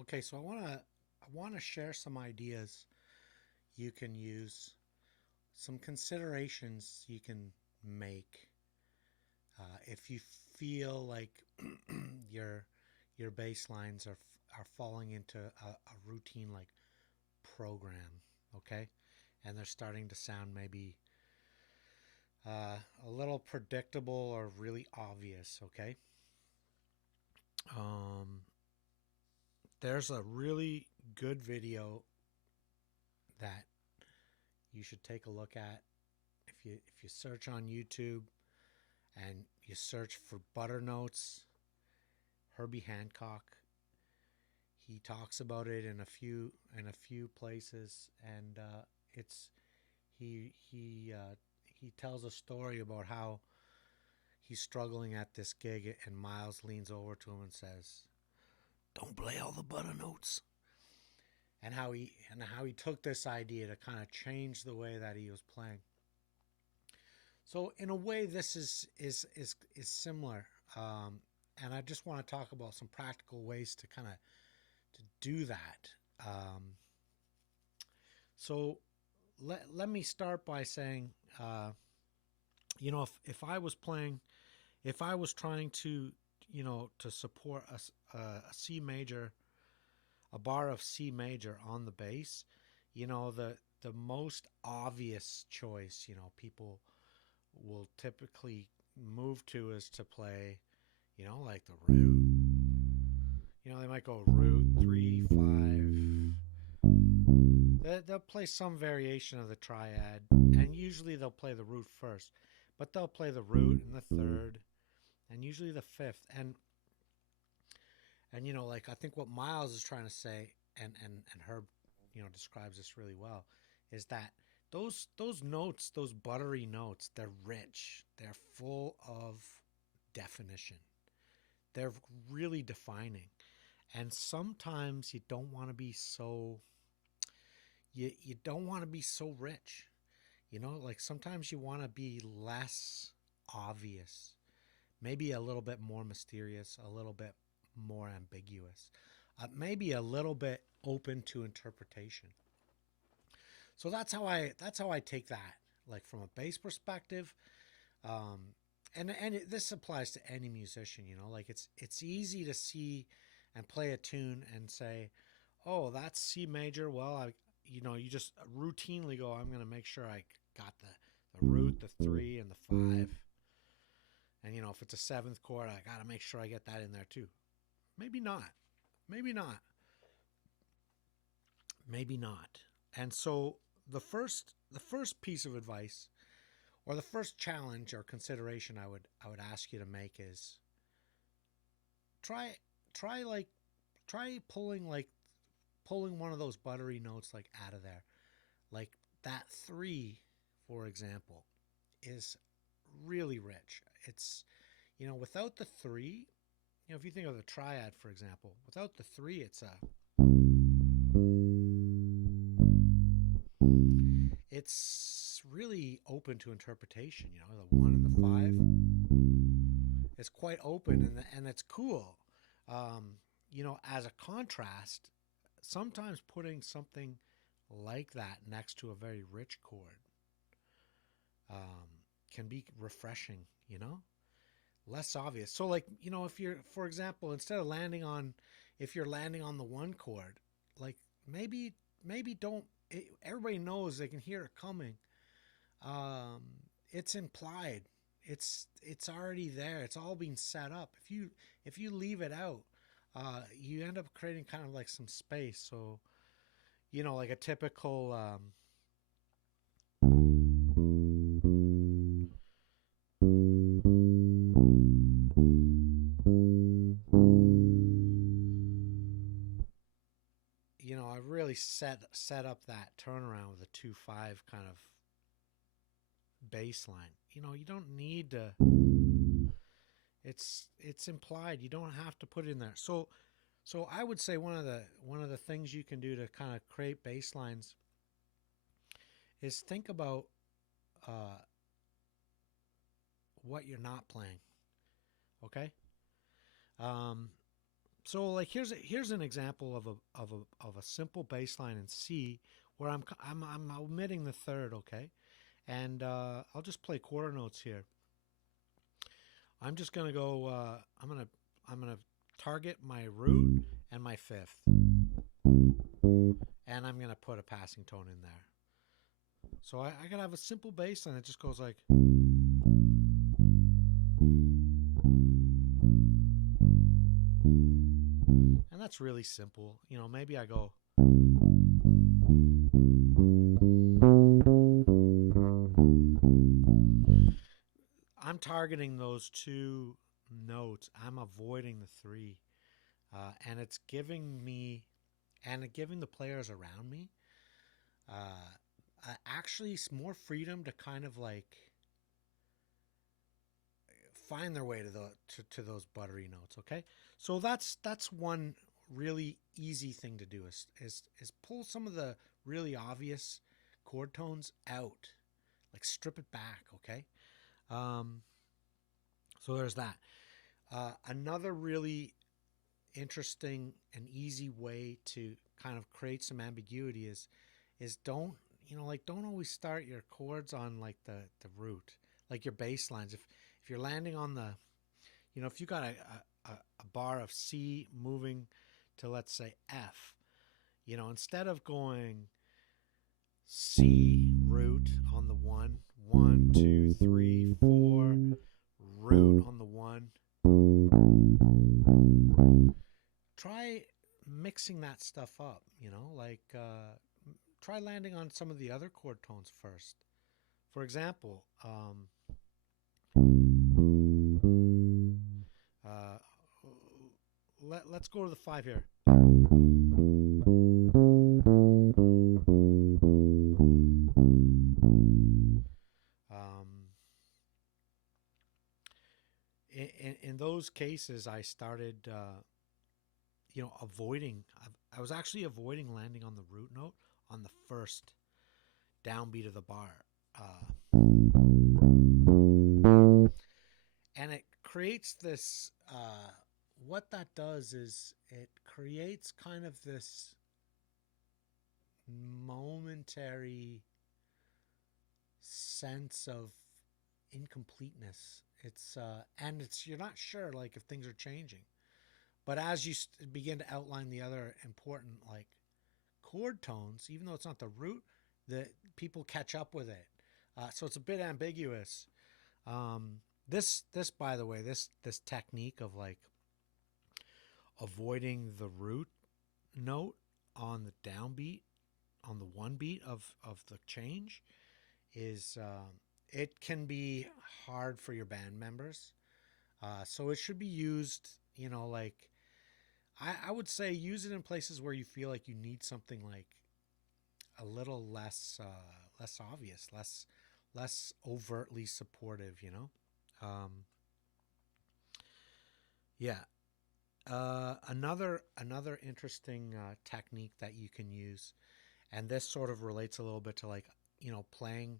Okay, so I want to share some ideas you can use, some considerations you can make if you feel like your your bass lines are falling into a routine like program, okay, and they're starting to sound maybe a little predictable or really obvious, okay. Um, there's a really good video that you should take a look at if you search on YouTube and you search for butter notes. Herbie Hancock, he talks about it in a few places, and it's he tells a story about how he's struggling at this gig, and Miles leans over to him and says, "Don't play all the butter notes." And how he took this idea to kind of change the way that he was playing. So in a way, this is similar, and I just want to talk about some practical ways to kind of to do that. Um, so let me start by saying, if I was playing, if I was trying to, to support a C major, a bar of C major on the bass, the most obvious choice, people will typically move to is to play, like the root. They might go root 3 5. They'll play some variation of the triad, and usually they'll play the root first, but they'll play the root and the third, and usually the fifth. And like I think what Miles is trying to say, and Herb, describes this really well, is that those notes, those buttery notes, they're rich, they're full of definition, they're really defining, and sometimes you don't want to be so rich. Like sometimes you want to be less obvious, maybe a little bit more mysterious, a little bit more ambiguous, maybe a little bit open to interpretation. So that's how I take that, like from a bass perspective. Um, this applies to any musician. Like it's easy to see and play a tune and say, "Oh, that's C major." Well, you just routinely go, "I'm going to make sure I got the root, the three, and the five." And if it's a seventh chord, I got to make sure I get that in there too. Maybe not. Maybe not. Maybe not. And so the first piece of advice, or the first challenge or consideration I would ask you to make is try try like try pulling one of those buttery notes like out of there. Like that 3, for example, is really rich. It's without the 3, if you think of the triad, for example, without the 3, it's really open to interpretation. The 1 and the 5 is quite open, and it's cool. As a contrast, sometimes putting something like that next to a very rich chord can be refreshing, less obvious. So, like, if you're, for example, instead of if you're landing on the 1 chord, like maybe don't, everybody knows, they can hear it coming. It's implied. It's already there. It's all being set up. If you leave it out, you end up creating kind of like some space. So, like a typical I really set up that turnaround with a 2/5 kind of bass line. You don't need to. It's implied. You don't have to put it in there. So I would say one of the things you can do to kind of create bass lines is think about uh, what you're not playing. Okay. Um, So like here's an example of a simple bass line in C where I'm omitting the third, okay? And I'll just play quarter notes here. I'm just gonna go. I'm gonna target my root and my fifth, and I'm gonna put a passing tone in there. So I gotta have a simple bass line that just goes like. And that's really simple. You know, maybe I go. I'm targeting those two notes. I'm avoiding the three. And it's giving me, and giving the players around me, actually more freedom to kind of like find their way to those buttery notes. Okay, so that's one really easy thing to do is pull some of the really obvious chord tones out, like strip it back. Okay, so there's that. Another really interesting and easy way to kind of create some ambiguity is don't always start your chords on like the root, like your bass lines. If you're landing on the, if you got a bar of C moving to, let's say, F, instead of going C root on the 1, 1, 2, 3, 4, root on the 1, try mixing that stuff up, try landing on some of the other chord tones first. For example, let's go to the 5 here. In those cases, I started, avoiding. I was actually avoiding landing on the root note on the first downbeat of the bar. And it creates this, what that does is it creates kind of this momentary sense of incompleteness. You're not sure like if things are changing, but as you begin to outline the other important like chord tones, even though it's not the root, that people catch up with it. So it's a bit ambiguous. This by the way, this technique of like avoiding the root note on the downbeat, on the one beat of the change, is it can be hard for your band members. So it should be used, like I would say use it in places where you feel like you need something like a little less obvious, less overtly supportive, yeah. Another interesting technique that you can use, and this sort of relates a little bit to like playing,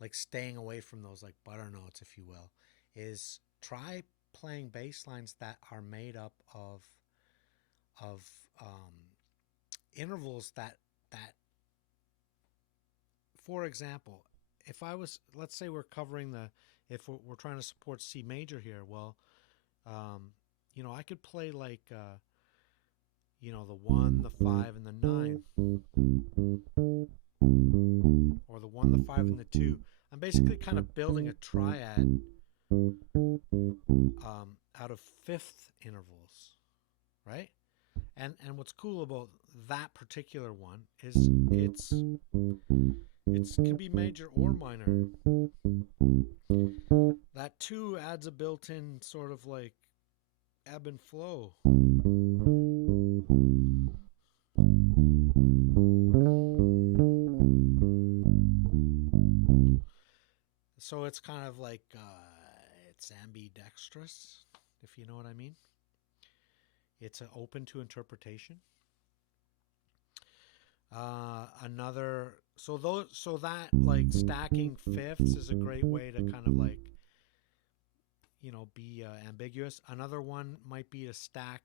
like staying away from those like butter notes, if you will, is try playing bass lines that are made up of intervals that for example, if I was, let's say we're covering if we're trying to support C major here, well, I could play like, the 1, the 5, and the 9. Or the 1, the 5, and the 2. I'm basically kind of building a triad out of fifth intervals, right? And what's cool about that particular one is it can be major or minor. That 2 adds a built-in sort of like ebb and flow. So it's kind of like it's ambidextrous, if you know what I mean. It's open to interpretation. So that like stacking fifths is a great way to kind of like be ambiguous. Another one might be to stack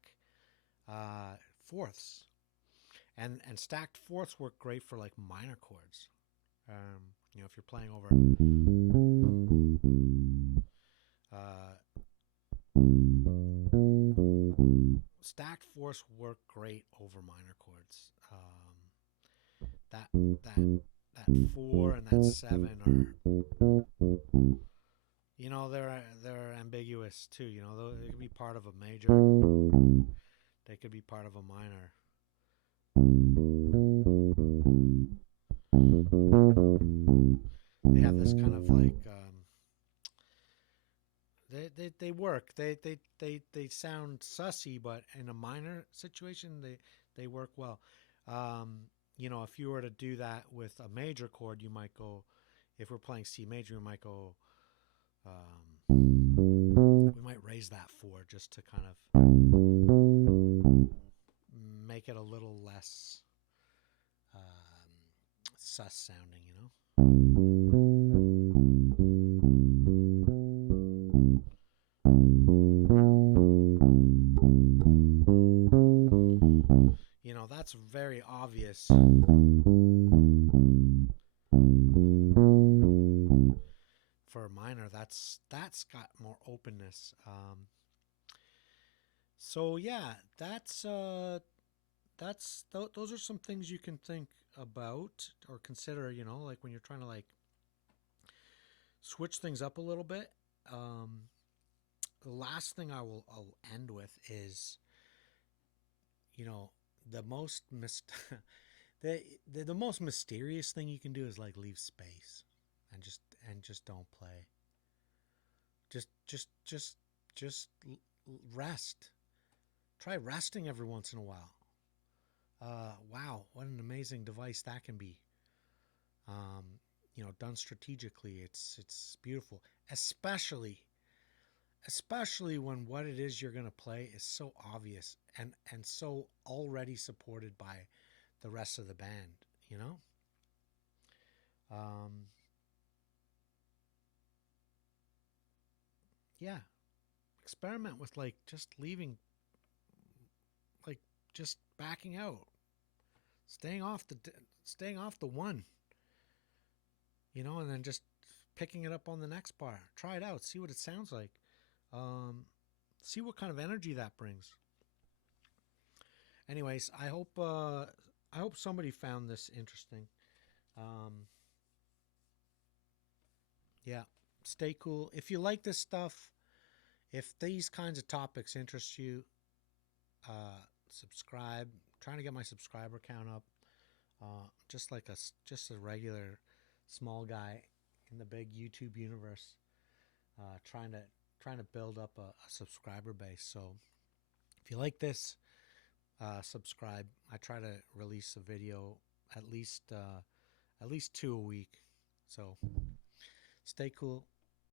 fourths, and stacked fourths work great for like minor chords. If you're playing over uh, stacked fourths work great over minor chords. That 4 and that 7 are, they're ambiguous too. They could be part of a major, they could be part of a minor. They have this kind of like they work. They sound sussy, but in a minor situation, they work well. If you were to do that with a major chord, you might go. If we're playing C major, we might go. We might raise that 4 just to kind of make it a little less sus sounding, That's very obvious. For a minor, that's got more openness. So yeah, those are some things you can think about or consider. Like when you're trying to like switch things up a little bit. The last thing I'll end with is, the most the most mysterious thing you can do is like leave space and just don't play. Just rest. Try resting every once in a while. Wow, what an amazing device that can be. Done strategically, it's beautiful. Especially when what it is you're going to play is so obvious and so already supported by the rest of the band, yeah, experiment with like just leaving, like just backing out, staying off the one, and then just picking it up on the next bar. Try it out, see what it sounds like. See what kind of energy that brings. Anyways, I hope somebody found this interesting. Yeah, stay cool. If you like this stuff, if these kinds of topics interest you, subscribe. I'm trying to get my subscriber count up. Just a regular small guy in the big YouTube universe. Trying to build up a subscriber base. So if you like this, subscribe. I try to release a video at least 2 a week. So stay cool.